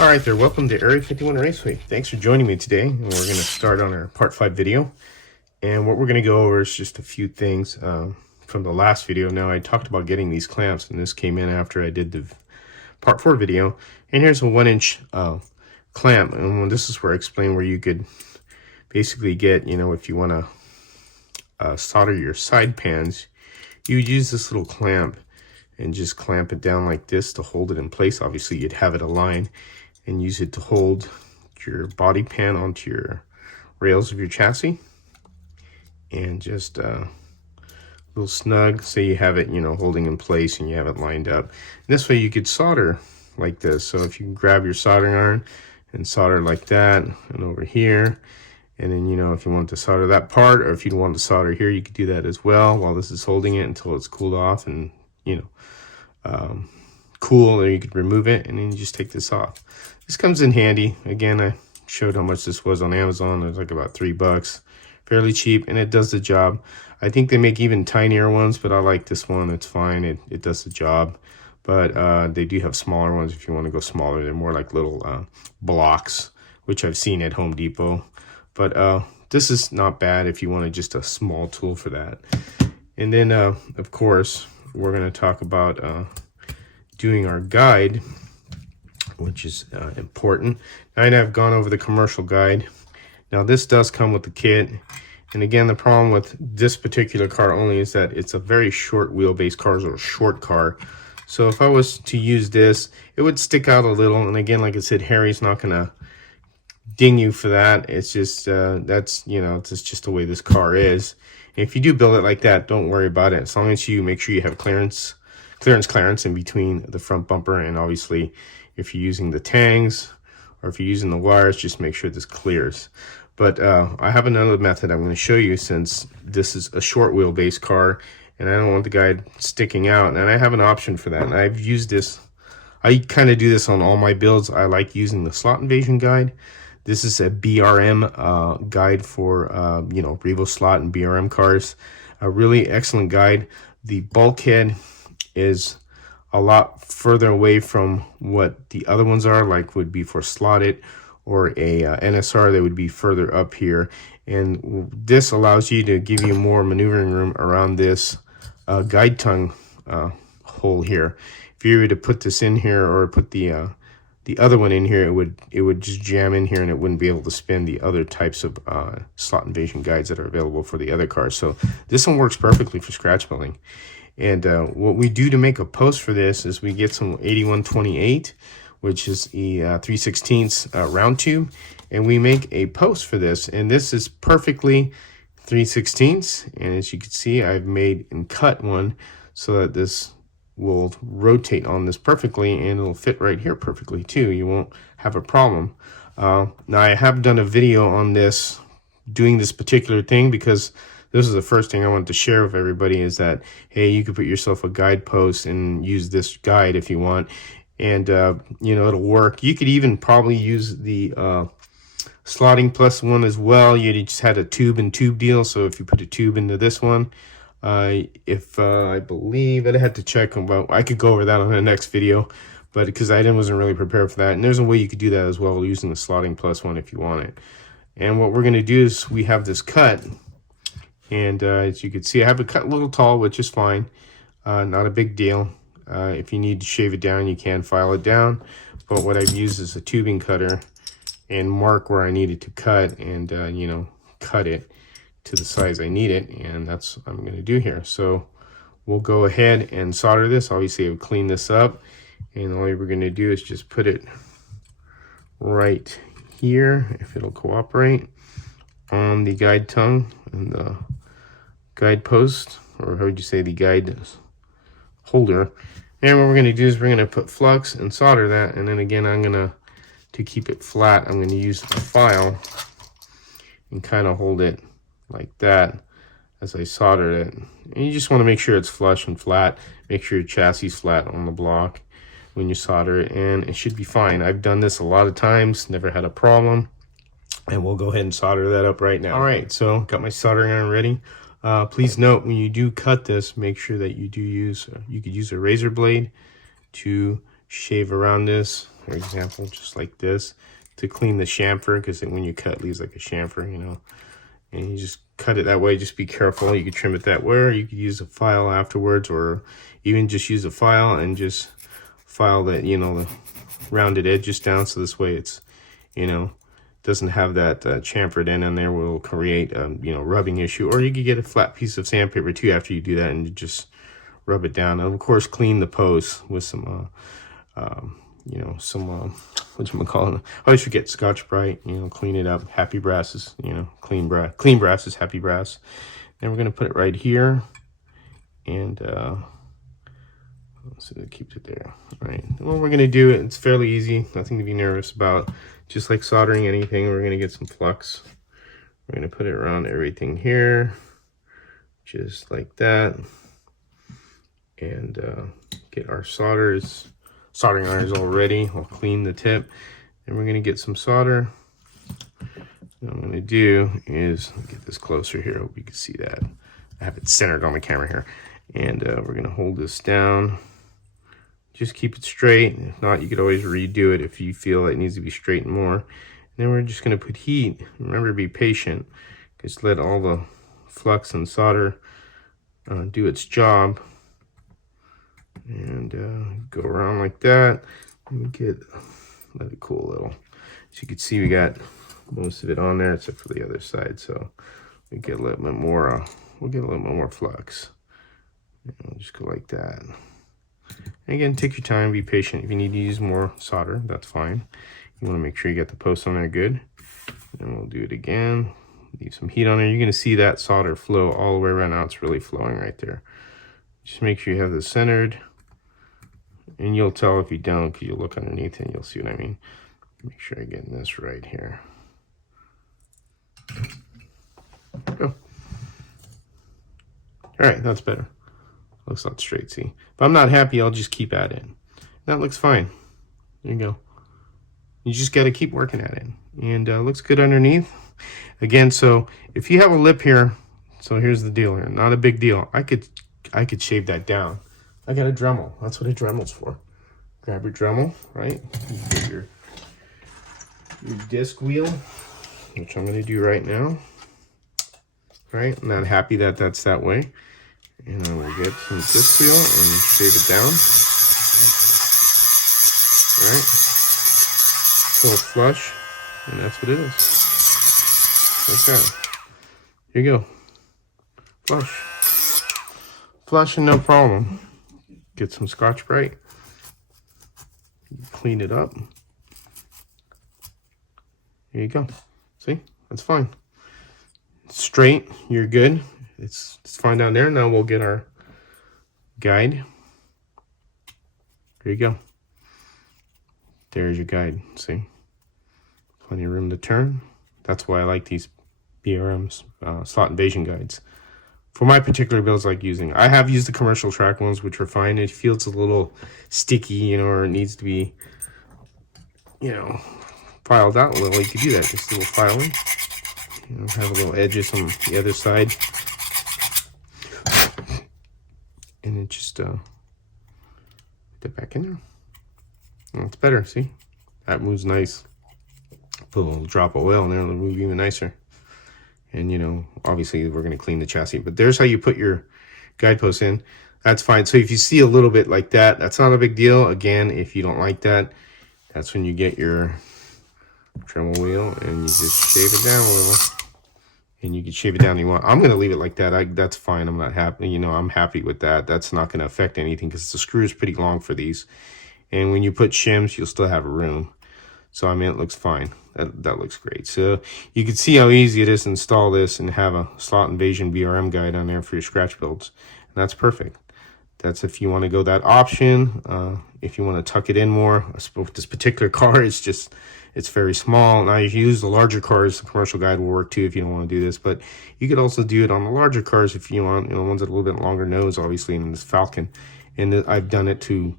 All right there, welcome to Area 51 Raceway. Thanks for joining me today. And we're going to start on our part 5 video. And what we're going to go over is just a few things from the last video. Now, I talked about getting these clamps, and this came in after I did the part 4 video. And here's a 1-inch clamp. And this is where I explain where you could basically get, if you want to solder your side pans, you would use this little clamp and just clamp it down like this to hold it in place. Obviously, you'd have it aligned and use it to hold your body pan onto your rails of your chassis. And just a little snug, say you have it, holding in place and you have it lined up. And this way you could solder like this. So if you grab your soldering iron and solder like that and over here, and then, if you want to solder that part, or if you want to solder here, you could do that as well while this is holding it until it's cooled off and, cool, or you could remove it and then you just take this off. This comes in handy. Again, I showed how much this was on Amazon. It was like about $3, fairly cheap, and it does the job. I think they make even tinier ones, but I like this one. It's fine. It does the job. But they do have smaller ones if you want to go smaller. They're more like little blocks, which I've seen at Home Depot. But this is not bad if you want just a small tool for that. And then, of course, we're going to talk about doing our guide, which is important. And I've gone over the commercial guide. Now, this does come with the kit. And again, the problem with this particular car only is that it's a very short wheelbase car, or a short car. So if I was to use this, it would stick out a little. And again, like I said, Harry's not going to ding you for that. It's just, it's just the way this car is. And if you do build it like that, don't worry about it. As long as you make sure you have clearance in between the front bumper, and obviously if you're using the tangs or if you're using the wires, just make sure this clears. But I have another method I'm going to show you, since this is a short wheelbase car and I don't want the guide sticking out, and I have an option for that. And I've used this, I kind of do this on all my builds. I like using the slot invasion guide. This is a BRM guide for Revo slot and BRM cars. A really excellent guide. The bulkhead is a lot further away from what the other ones are, like would be for slotted or a NSR. They would be further up here, and this allows you to give you more maneuvering room around this guide tongue hole here. If you were to put this in here, or put the other one in here, it would just jam in here and it wouldn't be able to spin the other types of slot invasion guides that are available for the other cars. So this one works perfectly for scratch building. And what we do to make a post for this is we get some 8128, which is the 3/16 round tube, and we make a post for this. And this is perfectly 3/16. And as you can see, I've made and cut one so that this will rotate on this perfectly, and it'll fit right here perfectly too. You won't have a problem. Now, I have done a video on this, doing this particular thing, because this is the first thing I wanted to share with everybody, is that, hey, you could put yourself a guide post and use this guide if you want, and it'll work. You could even probably use the slotting plus one as well. You just had a tube and tube deal, so if you put a tube into this one, I believe I had to check about, I could go over that on the next video, but because I wasn't really prepared for that. And there's a way you could do that as well, using the slotting plus one if you want it. And what we're going to do is, we have this cut, and as you can see, I have it cut a little tall, which is fine, not a big deal. If you need to shave it down, you can file it down, but what I've used is a tubing cutter and mark where I need it to cut, and cut it to the size I need it, and that's what I'm going to do here. So we'll go ahead and solder this. Obviously, I've cleaned this up, and all we're going to do is just put it right here, if it'll cooperate, on the guide tongue and the guide post, or how would you say, the guide holder. And what we're going to do is we're going to put flux and solder that, and then again, I'm going to keep it flat, I'm going to use the file and kind of hold it like that as I solder it. And you just want to make sure it's flush and flat. Make sure your chassis is flat on the block when you solder it, and it should be fine. I've done this a lot of times, never had a problem. And we'll go ahead and solder that up right now. All right, so got my soldering iron ready. Please note, when you do cut this, make sure that you do use, you could use a razor blade to shave around this. for example, just like this, to clean the chamfer, because when you cut, it leaves like a chamfer, you know. And you just cut it that way. Just be careful. You could trim it that way, or you could use a file afterwards, or even just use a file and just file that, you know, the rounded edges down, so this way it's, you know, doesn't have that chamfered end on there, will create you know, rubbing issue. Or you could get a flat piece of sandpaper too after you do that and just rub it down. And of course, clean the posts with some you know, some whatchamacallit, I always forget, Scotch-Brite, you know, clean it up. Happy brass is, you know, clean brass is happy brass. Then we're gonna put it right here, and so that keeps it there. All right, well, we're gonna do it, it's fairly easy, nothing to be nervous about. Just like soldering anything, we're gonna get some flux. We're gonna put it around everything here, just like that, and get our soldering irons all ready. I'll clean the tip, and we're gonna get some solder. What I'm gonna do is get this closer here. Hope you can see that. I have it centered on the camera here, and we're gonna hold this down. Just keep it straight. If not, you could always redo it if you feel it needs to be straightened more. And then we're just gonna put heat. Remember to be patient. Just let all the flux and solder do its job. And go around like that. And let it cool a little. As you can see, we got most of it on there except for the other side. So we get a little bit more. We'll get a little bit more flux. And we'll just go like that. And again, take your time, be patient. If you need to use more solder, that's fine. You want to make sure you get the post on there good. And we'll do it again. Leave some heat on there. You're going to see that solder flow all the way around. Now it's really flowing right there. Just make sure you have this centered. And you'll tell if you don't, because you'll look underneath and you'll see what I mean. Make sure I get this right here. Go. All right, that's better. Looks not straight, see? If I'm not happy, I'll just keep at it. That looks fine. There you go. You just got to keep working at it. And looks good underneath. Again, so if you have a lip here, so here's the deal here. Not a big deal. I could shave that down. I got a Dremel. That's what a Dremel's for. Grab your Dremel, right? You get your disc wheel, which I'm going to do right now. Right? I'm not happy that that's that way. And I will get some disc wheel and shave it down. Right? Pull it flush, and that's what it is. Like that. Here you go. Flush. Flush and no problem. Get some Scotch-Brite. Clean it up. There you go. See? That's fine. Straight, you're good. It's fine down there. Now we'll get our guide. There you go. There's your guide. See? Plenty of room to turn. That's why I like these BRMs, slot invasion guides. For my particular builds, I like using. I have used the commercial track ones, which are fine. It feels a little sticky, you know, or it needs to be, you know, filed out a little. You could do that, just a little filing. You know, have a little edges on the other side. And it just, put that back in there. And it's better, see? That moves nice. Put a little drop of oil in there, it'll move even nicer. And, you know, obviously we're going to clean the chassis. But there's how you put your guideposts in. That's fine. So if you see a little bit like that, that's not a big deal. Again, if you don't like that, that's when you get your Dremel wheel and you just shave it down a little. And you can shave it down if you want. I'm going to leave it like that. That's fine. I'm not happy. You know, I'm happy with that. That's not going to affect anything because the screw is pretty long for these. And when you put shims, you'll still have room. So, I mean, it looks fine. That looks great. So, you can see how easy it is to install this and have a slot invasion BRM guide on there for your scratch builds. And that's perfect. That's if you want to go that option. If you want to tuck it in more. This particular car is just, it's very small. Now, if you use the larger cars, the commercial guide will work too if you don't want to do this. But you could also do it on the larger cars if you want, you know, ones that are a little bit longer nose, obviously, in this Falcon. And I've done it to,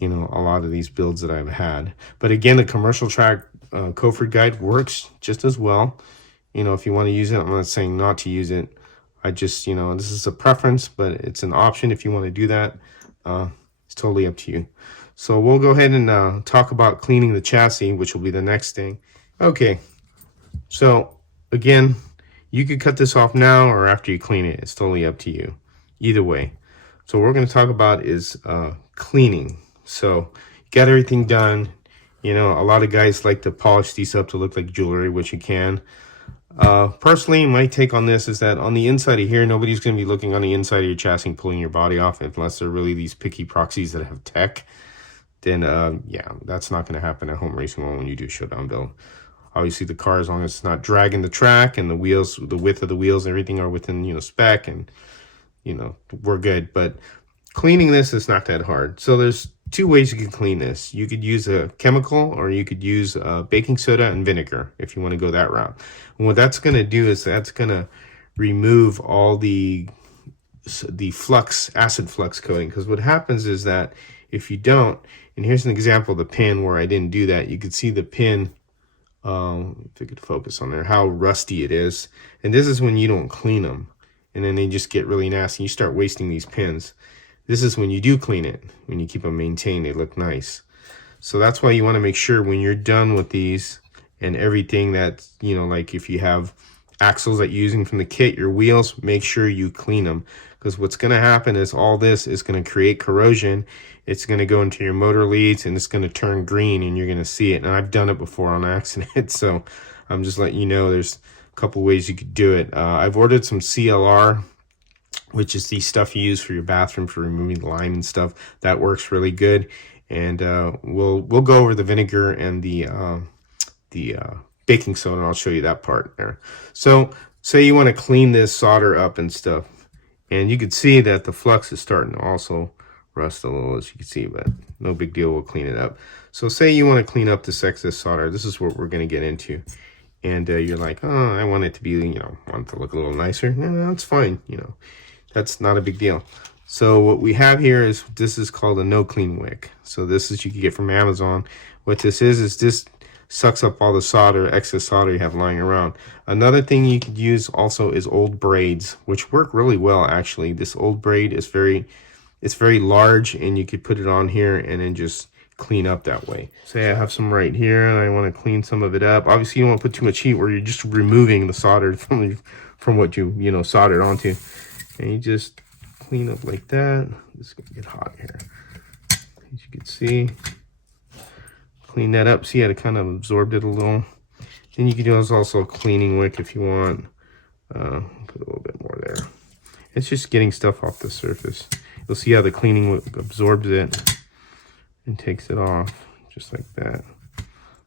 you know, a lot of these builds that I've had. But again, the commercial track Coford guide works just as well. You know, if you want to use it, I'm not saying not to use it. I just, you know, this is a preference, but it's an option if you want to do that. It's totally up to you. So we'll go ahead and talk about cleaning the chassis, which will be the next thing. Okay, so again, you could cut this off now or after you clean it. It's totally up to you. Either way. So what we're going to talk about is cleaning. So you got everything done. You know, a lot of guys like to polish these up to look like jewelry, which you can. Personally, my take on this is that on the inside of here, nobody's going to be looking on the inside of your chassis and pulling your body off unless they're really these picky proxies that have tech. Then, yeah, that's not going to happen at home racing when you do showdown build. Obviously, the car, as long as it's not dragging the track and the wheels, the width of the wheels, everything are within, you know, spec, and, you know, we're good. But cleaning this is not that hard. So there's two ways you can clean this. You could use a chemical, or you could use baking soda and vinegar if you want to go that route. And what that's going to do is that's going to remove all the flux, acid flux coating. Because what happens is that if you don't, and here's an example of the pin where I didn't do that. You could see the pin, if you could focus on there, how rusty it is. And this is when you don't clean them. And then they just get really nasty. You start wasting these pins. This is when you do clean it. When you keep them maintained, they look nice. So that's why you want to make sure when you're done with these and everything that, you know, like if you have axles that you're using from the kit, your wheels, make sure you clean them. Because what's going to happen is all this is going to create corrosion. It's going to go into your motor leads and it's going to turn green and you're going to see it. And I've done it before on accident. So I'm just letting you know there's a couple ways you could do it. I've ordered some CLR, which is the stuff you use for your bathroom for removing the lime and stuff. That works really good. And we'll go over the vinegar and the baking soda, and I'll show you that part there. So say you want to clean this solder up and stuff, and you can see that the flux is starting to also rust a little, as you can see, but no big deal, we'll clean it up. So say you want to clean up this excess solder. This is what we're going to get into. And you're like, oh, I want it to be, you know, want it to look a little nicer. No, that's fine, you know. That's not a big deal. So what we have here is, this is called a no clean wick. So this is, you can get from Amazon. What this is this sucks up all the solder, excess solder you have lying around. Another thing you could use also is old braids, which work really well actually. This old braid is it's very large, and you could put it on here and then just clean up that way. Say I have some right here and I want to clean some of it up. Obviously you don't want to put too much heat where you're just removing the solder from what you know soldered onto. And you just clean up like that. It's gonna get hot here. As you can see, clean that up. See how it kind of absorbed it a little. Then you can do also a cleaning wick if you want. Put a little bit more there. It's just getting stuff off the surface. You'll see how the cleaning wick absorbs it and takes it off, just like that.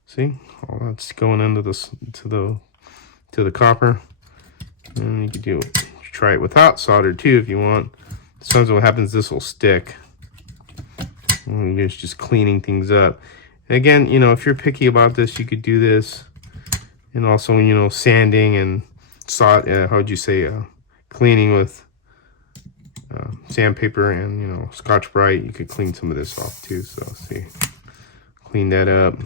See, all that's going into this to the copper. And you can do try it without solder too if you want. Sometimes what happens, this will stick. And it's just cleaning things up. And again, you know, if you're picky about this, you could do this. And also, you know, sanding and how'd you say, cleaning with sandpaper and, you know, Scotch-Brite. You could clean some of this off too. So see, clean that up.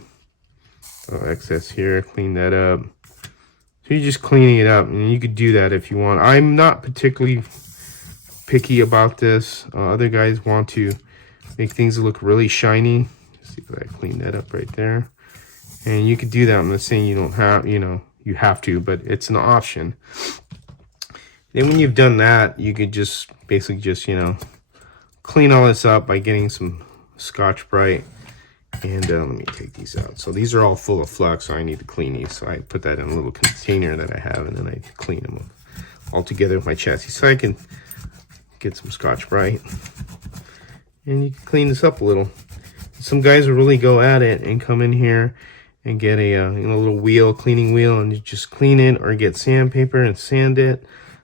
Excess here, clean that up. So you're just cleaning it up, and you could do that if you want. I'm not particularly picky about this. Other guys want to make things look really shiny. Let's see if I clean that up right there. And you could do that. I'm not saying you don't have, you know, you have to, but it's an option. Then when you've done that, you could just basically just, you know, clean all this up by getting some Scotch-Brite. And let me take these out. So these are all full of flux, so I need to clean these. So I put that in a little container that I have, and then I clean them all together with my chassis. So I can get some Scotch-Brite. And you can clean this up a little. Some guys will really go at it and come in here and get a you know, little wheel, cleaning wheel, and you just clean it, or get sandpaper and sand it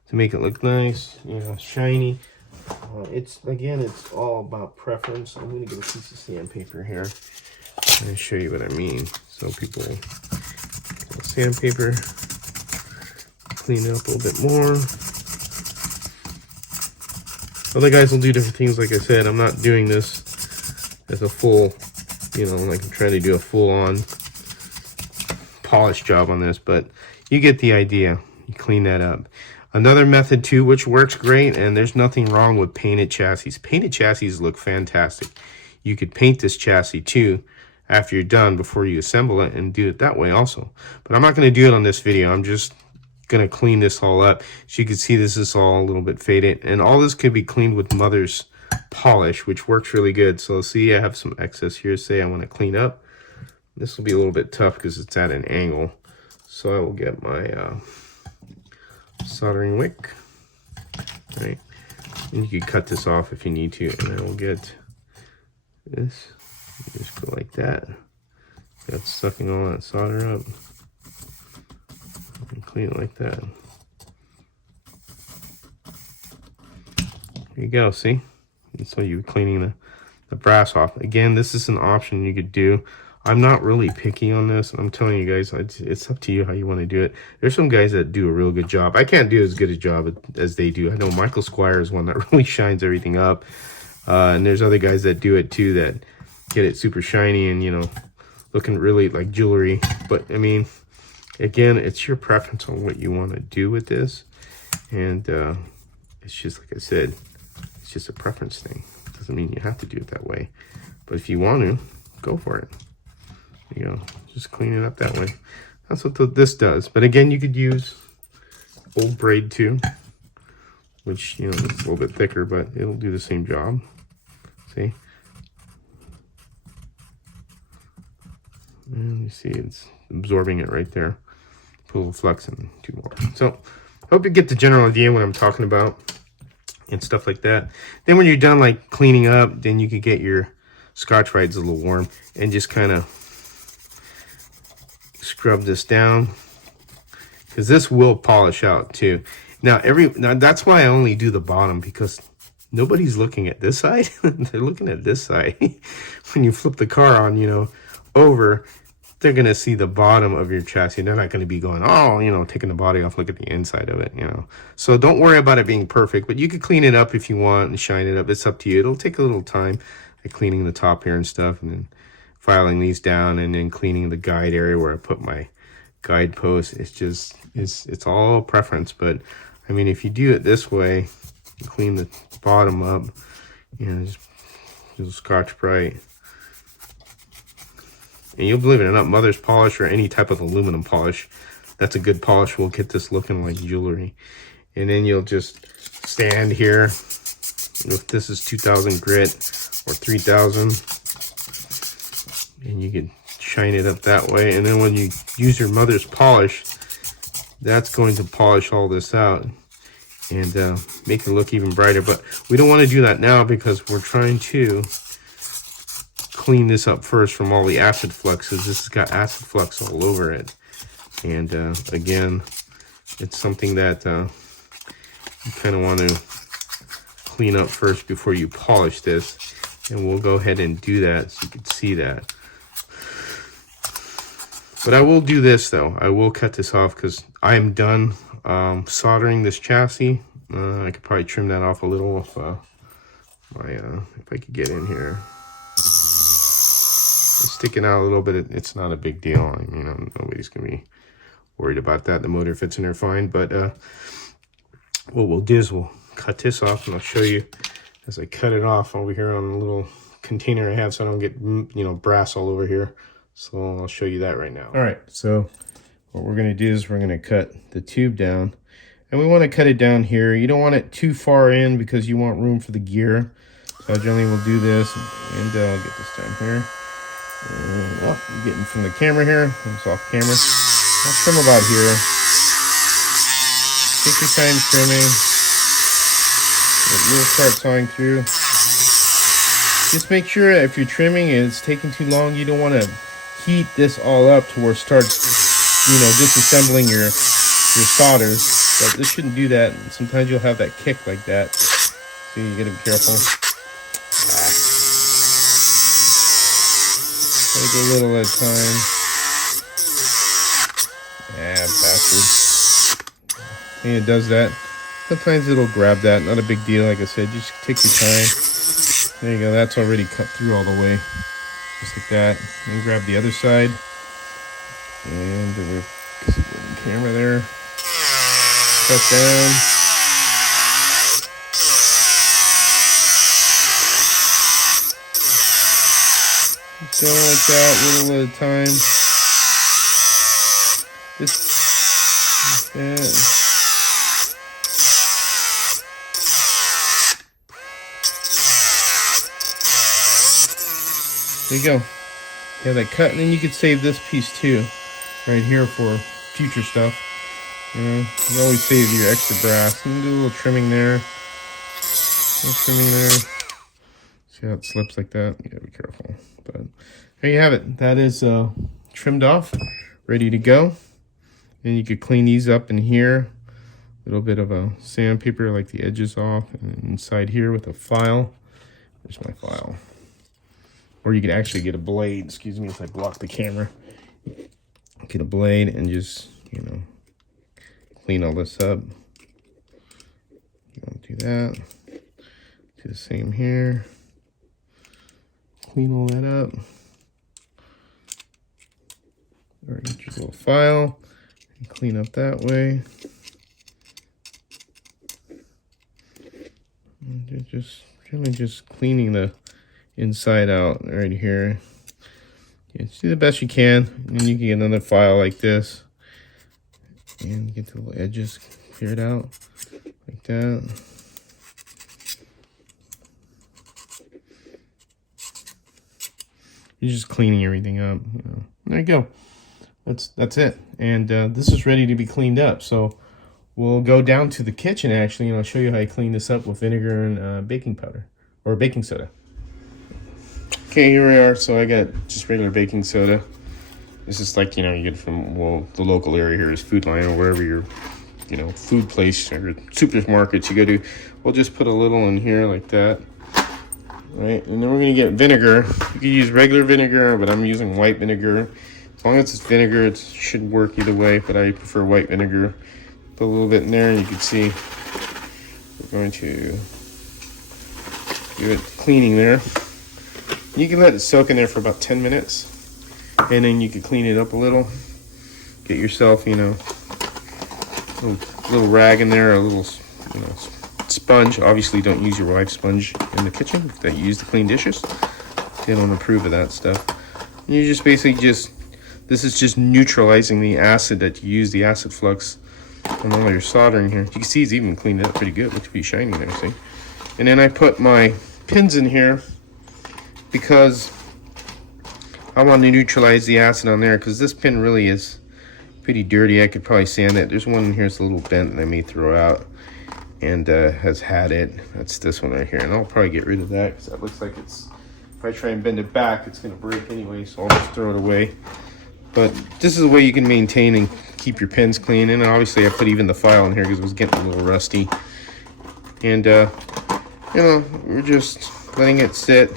to make it look nice, you know, shiny. It's all about preference. I'm going to get a piece of sandpaper here and show you what I mean. So people, sandpaper, clean it up a little bit more. Other guys will do different things. Like I said, I'm not doing this as a full, you know, like I'm trying to do a full-on polish job on this, but you get the idea. You clean that up. Another method too, which works great, and there's nothing wrong with painted chassis. Painted chassis look fantastic. you could paint this chassis too after you're done before you assemble it, and do it that way also. But I'm not going to do it on this video. I'm just going to clean this all up. As you can see, this is all a little bit faded, and all this could be cleaned with mother's polish, which works really good. So see, I have some excess here. Say I want to clean up. This will be a little bit tough because it's at an angle. So I will get my soldering wick, right? And you can cut this off if you need to, and I will get this. Just go like that. That's sucking all that solder up. And clean it like that. There you go, see? And so you're cleaning the brass off. Again, this is an option you could do. I'm not really picky on this. I'm telling you guys, it's up to you how you want to do it. There's some guys that do a real good job. I can't do as good a job as they do. I know Michael Squire is one that really shines everything up. And there's other guys that do it too that get it super shiny and, you know, looking really like jewelry. But I mean, again, it's your preference on what you want to do with this. And it's just, like I said, it's just a preference thing. It doesn't mean you have to do it that way. But if you want to, go for it. You know, just clean it up that way. That's what this does. But again, you could use old braid too, which, you know, it's a little bit thicker, but it'll do the same job. See? And you see it's absorbing it right there. Put a little flux and do more. So I hope you get the general idea what I'm talking about and stuff like that. Then when you're done like cleaning up, then you could get your Scotch-Brites a little warm and just kind of scrub this down, because this will polish out too. Now that's why I only do the bottom, because nobody's looking at this side. They're looking at this side. When you flip the car on, you know, over, they're gonna see the bottom of your chassis. They're not gonna be going, oh, you know, taking the body off, look at the inside of it, you know. So don't worry about it being perfect, but you could clean it up if you want and shine it up. It's up to you. It'll take a little time, like cleaning the top here and stuff, and then filing these down, and then cleaning the guide area where I put my guide post. It's just, it's all preference. But I mean, if you do it this way, clean the bottom up, you know, just little Scotch-Brite, and you'll believe it or not, mother's polish or any type of aluminum polish, that's a good polish, will get this looking like jewelry. And then you'll just stand here, if this is 2000 grit or 3000, and you can shine it up that way. And then when you use your mother's polish, that's going to polish all this out and make it look even brighter. But we don't want to do that now, because we're trying to clean this up first from all the acid flux, because this has got acid flux all over it. And again, it's something that you kind of want to clean up first before you polish this. And we'll go ahead and do that so you can see that. But I will do this though. I will cut this off because I am done soldering this chassis. I could probably trim that off a little if if I could get in here. It's sticking out a little bit. It's not a big deal. I mean, nobody's gonna be worried about that. The motor fits in there fine. But what we'll do is we'll cut this off, and I'll show you as I cut it off over here on a little container I have, so I don't get, you know, brass all over here. So I'll show you that right now. All right, so what we're gonna do is we're gonna cut the tube down, and we want to cut it down here. You don't want it too far in because you want room for the gear. So I generally will do this, and I'll get this down here. I'm getting from the camera here. It's off camera. I'll trim about here. Take your time trimming. You'll start sawing through. Just make sure if you're trimming and it's taking too long, you don't want to heat this all up to where it starts, you know, disassembling your solders. But this shouldn't do that. Sometimes you'll have that kick like that. So you gotta be careful. Take a little at a time. Yeah, bastard. And it does that. Sometimes it'll grab that. Not a big deal. Like I said, just take your time. There you go. That's already cut through all the way. Just like that. And grab the other side. And the camera there. Cut down. Go like that, little at a time. Just like that. There you go. You have that cut, and then you could save this piece too, right here for future stuff. You know, you always save your extra brass. You can do a little trimming there. A little trimming there. See how it slips like that? You gotta be careful. But there you have it. That is trimmed off, ready to go. And you could clean these up in here. A little bit of a sandpaper, like the edges off, and inside here with a file. Where's my file? Or you could actually get a blade. Excuse me as I block the camera. Get a blade and just, you know, clean all this up. Do that. Do the same here. Clean all that up. All right, get your little file and clean up that way. And just kind of just cleaning the inside out right here. Yeah, just do the best you can, and then you can get another file like this and get the little edges cleared out like that. You're just cleaning everything up, you know. There you go. That's it, and this is ready to be cleaned up. So we'll go down to the kitchen actually, and I'll show you how I clean this up with vinegar and baking powder or baking soda. Okay, here we are. So I got just regular baking soda. This is like, you know, you get from, well, the local area here is Food Line or wherever your, you know, food place or supermarkets you go to. We'll just put a little in here like that. Right, and then we're gonna get vinegar. You can use regular vinegar, but I'm using white vinegar. As long as it's vinegar, it should work either way, but I prefer white vinegar. Put a little bit in there, and you can see we're going to do it cleaning there. You can let it soak in there for about 10 minutes, and then you can clean it up a little. Get yourself, you know, a little rag in there, a little, you know, sponge. Obviously, don't use your wife's sponge in the kitchen that you use to clean dishes. They don't approve of that stuff. And you just basically this is just neutralizing the acid that you use, the acid flux on all your soldering here. You can see it's even cleaned up pretty good. Looks pretty shiny there, see? And then I put my pins in here because I want to neutralize the acid on there, because this pin really is pretty dirty. I could probably sand it. There's one in here that's a little bent that I may throw out and has had it. That's this one right here, and I'll probably get rid of that because that looks like it's, if I try and bend it back, it's going to break anyway, so I'll just throw it away. But this is a way you can maintain and keep your pins clean. And obviously I put even the file in here because it was getting a little rusty. And you know, we're just letting it sit,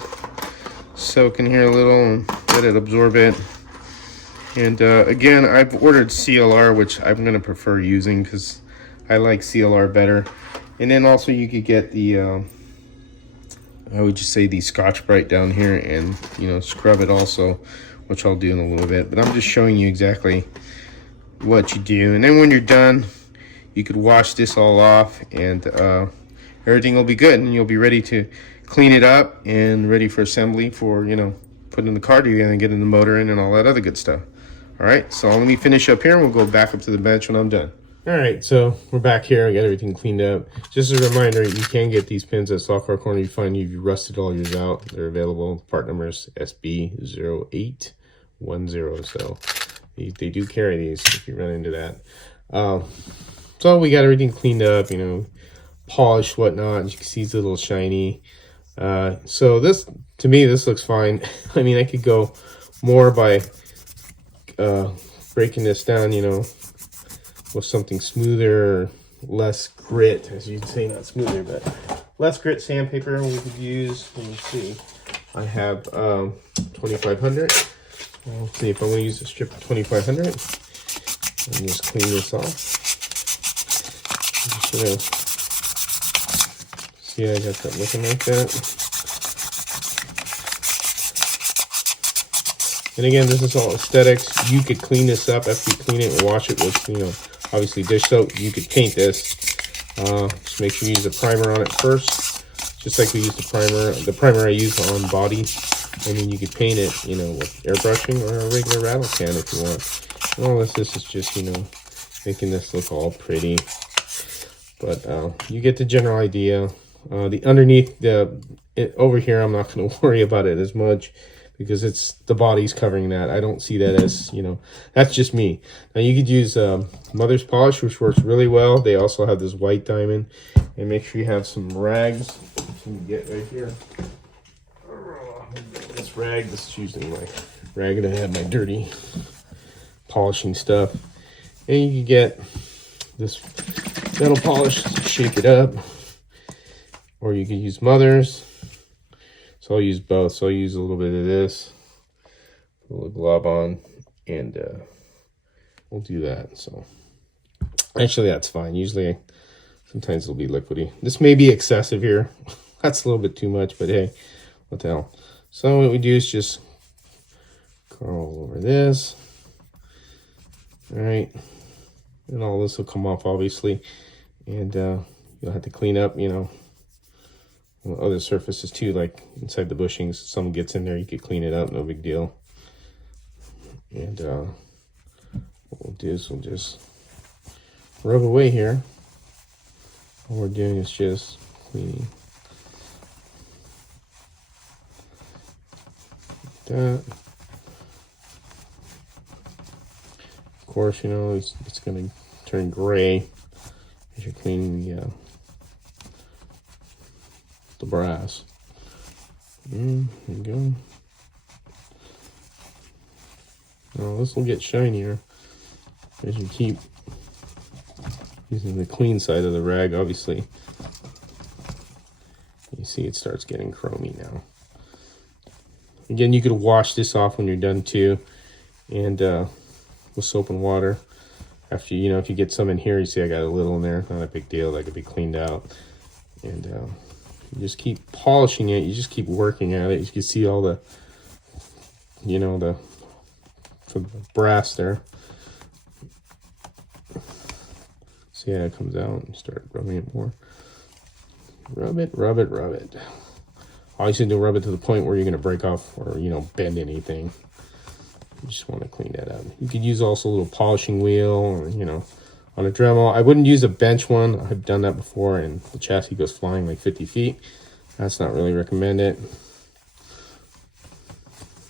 soak in here a little, and let it absorb it. And again, I've ordered CLR, which I'm going to prefer using because I like CLR better. And then also you could get the I would just say the Scotch-Brite down here, and you know, scrub it also, which I'll do in a little bit. But I'm just showing you exactly what you do. And then when you're done, you could wash this all off, and everything will be good, and you'll be ready to clean it up and ready for assembly for, you know, putting in the car together and getting the motor in and all that other good stuff. All right, so let me finish up here, and we'll go back up to the bench when I'm done. All right, so we're back here. I got everything cleaned up. Just a reminder, you can get these pins at Soft Car Corner. You find you've rusted all yours out. They're available. Part number is SB0810. So they do carry these if you run into that. So we got everything cleaned up, you know, polished, whatnot. As you can see, it's a little shiny. So this, to me, this looks fine. I mean, I could go more by breaking this down, you know, with something smoother, less grit, as you'd say, not smoother, but less grit sandpaper we could use. Let me see. I have 2500. I'll see if I want to use a strip of 2500. And just clean this off. Just gonna see, I got that looking like that. And again, this is all aesthetics. You could clean this up after you clean it and wash it with, you know, obviously dish soap. You could paint this. Just make sure you use a primer on it first, just like we used the primer I use on body. I mean, you could paint it, you know, with airbrushing or a regular rattle can if you want. And all this is just, you know, making this look all pretty. But you get the general idea. The underneath, over here, I'm not going to worry about it as much because it's the body's covering that. I don't see that as, you know, that's just me. Now you could use Mother's Polish, which works really well. They also have this white diamond. And make sure you have some rags. You can get right here. This rag, this is usually my rag that I have my dirty polishing stuff. And you can get this metal polish to shake it up. Or you can use Mother's. So I'll use both. So I'll use a little bit of this, a little glob on, and we'll do that. So actually that's fine. Usually sometimes it'll be liquidy. This may be excessive here. That's a little bit too much, but hey, what the hell. So what we do is just curl over this. All right. And all this will come off, obviously. And you'll have to clean up, you know, other surfaces too, like inside the bushings. If someone gets in there, you could clean it up, no big deal. And what we'll do is we'll just rub away here. All we're doing is just cleaning that. Of course, you know, it's going to turn gray as you're cleaning the brass. There you go. Now this will get shinier as you keep using the clean side of the rag. Obviously, you see it starts getting chromy now. Again, you could wash this off when you're done too, and with soap and water. After, you know, if you get some in here, you see I got a little in there, not a big deal, that could be cleaned out. And you just keep polishing it, you just keep working at it. You can see all the, you know, the brass there. See how it comes out, and start rubbing it more. Rub it, rub it, rub it. Obviously, don't rub it to the point where you're going to break off or, you know, bend anything. You just want to clean that up. You could use also a little polishing wheel, or, you know, on a Dremel. I wouldn't use a bench one. I've done that before, and the chassis goes flying like 50 feet. That's not really recommended.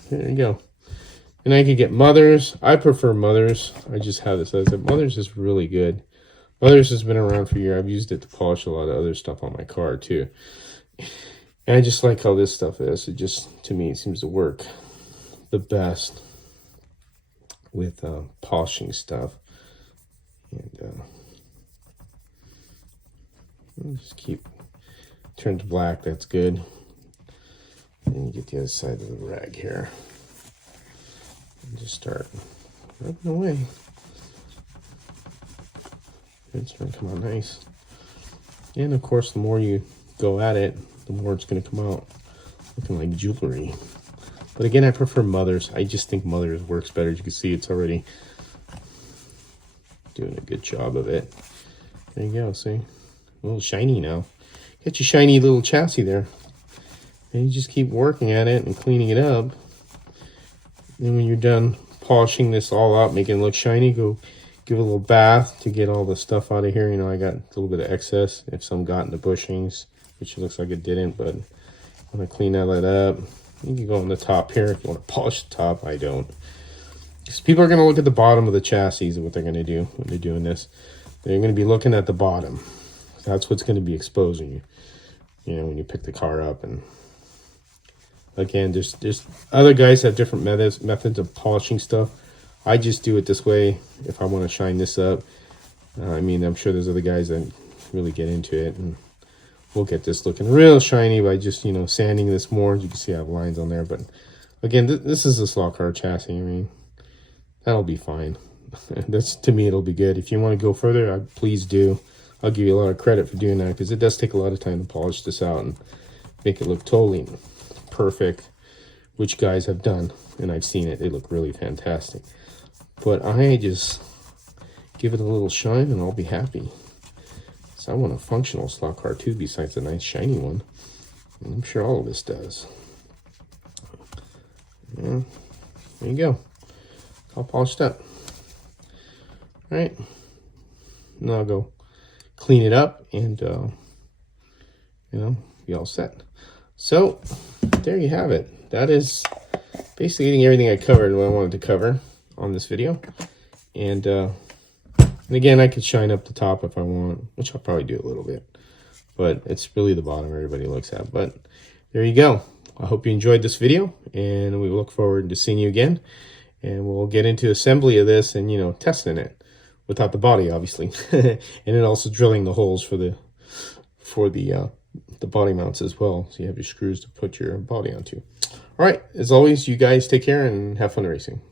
There you go. And I could get Mother's. I prefer Mother's. I just have this as it. Mother's is really good. Mother's has been around for years. I've used it to polish a lot of other stuff on my car too. And I just like how this stuff is. It just, to me, it seems to work the best with polishing stuff. And just keep, turn to black, that's good. And you get the other side of the rag here. And just start rubbing away. It's going to come out nice. And of course, the more you go at it, the more it's going to come out looking like jewelry. But again, I prefer Mother's. I just think Mother's works better. As you can see, it's already doing a good job of it. There you go, see? A little shiny now. Get your shiny little chassis there. And you just keep working at it and cleaning it up. And when you're done polishing this all up, making it look shiny, go give it a little bath to get all the stuff out of here. You know, I got a little bit of excess if some got in the bushings, which it looks like it didn't, but I'm going to clean that up. You can go on the top here if you want to polish the top. I don't. Because people are going to look at the bottom of the chassis and what they're going to do when they're doing this. They're going to be looking at the bottom. That's what's going to be exposing you, you know, when you pick the car up. And again, there's other guys have different methods of polishing stuff. I just do it this way if I want to shine this up. I mean, I'm sure there's other guys that really get into it, and we'll get this looking real shiny by just, you know, sanding this more. You can see I have lines on there, but again, this is a slot car chassis. I mean, that'll be fine. That's, to me, it'll be good. If you want to go further, please do. I'll give you a lot of credit for doing that, because it does take a lot of time to polish this out and make it look totally perfect, which guys have done, and I've seen it. They look really fantastic. But I just give it a little shine and I'll be happy. So I want a functional slot car too, besides a nice shiny one. I'm sure all of this does. Yeah, there you go. All polished up. All right. Now I'll go clean it up and, be all set. So there you have it. That is basically getting everything I covered what I wanted to cover on this video. And again, I could shine up the top if I want, which I'll probably do a little bit. But it's really the bottom everybody looks at. But there you go. I hope you enjoyed this video, and we look forward to seeing you again. And we'll get into assembly of this and, testing it without the body, obviously. And then also drilling the holes for the body mounts as well. So you have your screws to put your body onto. All right. As always, you guys take care and have fun racing.